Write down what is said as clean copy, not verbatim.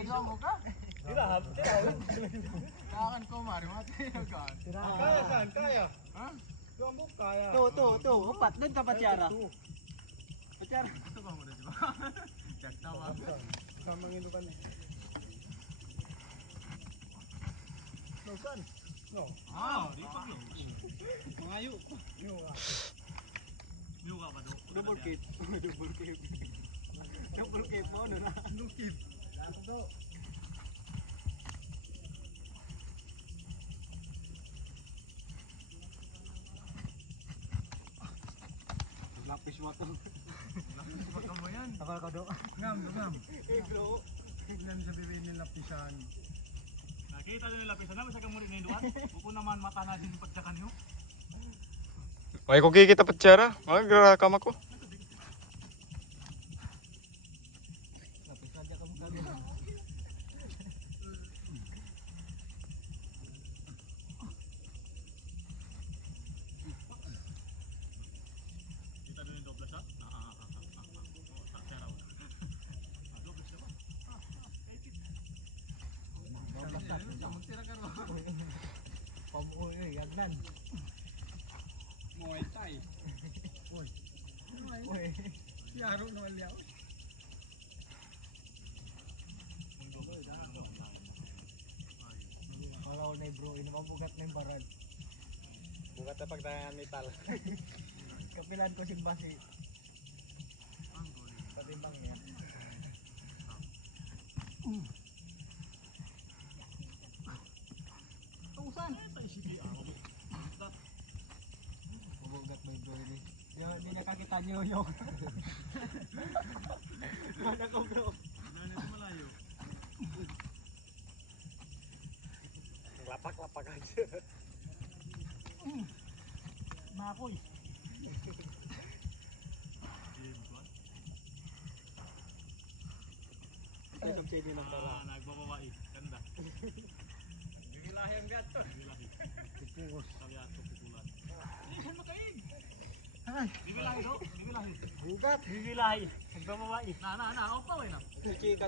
Dua mo ka? Tirahan. Kakan ko mari mati ka. Kaya saan? Kaya? Ha? Dua mo kaya. Tuh, upat doon sa patyara. Patyara. Ito ba mo na di ba? Jagta ba? Sama nginukan eh. No, saan? No. Ah, di pa. Mangayo. Yuga ba do? Double cape. Double cape. Double cape mo na na. Lukip. Dapat to. Lapis mo to. Baka mo yan. Takal ka do. Ngam, ngam. Bro. Ngam sa bibig ng lapisan. Nakita nyo yung lapisan naman sa kamuri na induan. Buko naman mata natin yung pagsakan nyo. May kuki kita patsara. Magrakam ako. Lapis aja kamu kagak. Kita nyo yung doblas ha? Tak siya raw. Doblas siya ba? Magtira ka raw. Pamuoy, yagnan. Muay Thai. Uy. Uy. Yaro na wala. Kalau na bro, ini mabugat na yung baral. Bukat na pagtayan metal. Kapilan ko sing basi. Patimbang yan. Tusan. Mabugat na yung bro ini. Hindi nakakita niyo yung. Mana ka bro? Ano yung malayo? Lapak-lapak aja. Makoy. Ay, subsidi ng tala. Nagbababae. Ganda. Bibilahi ang gato. Bibilahi. Pupungos. Kaliato pukulan. Isan mo kain. Ay, Bibilahi do. Bibilahi. bugat. Bibilahi. Nagbababae. Na. Opa na. Chika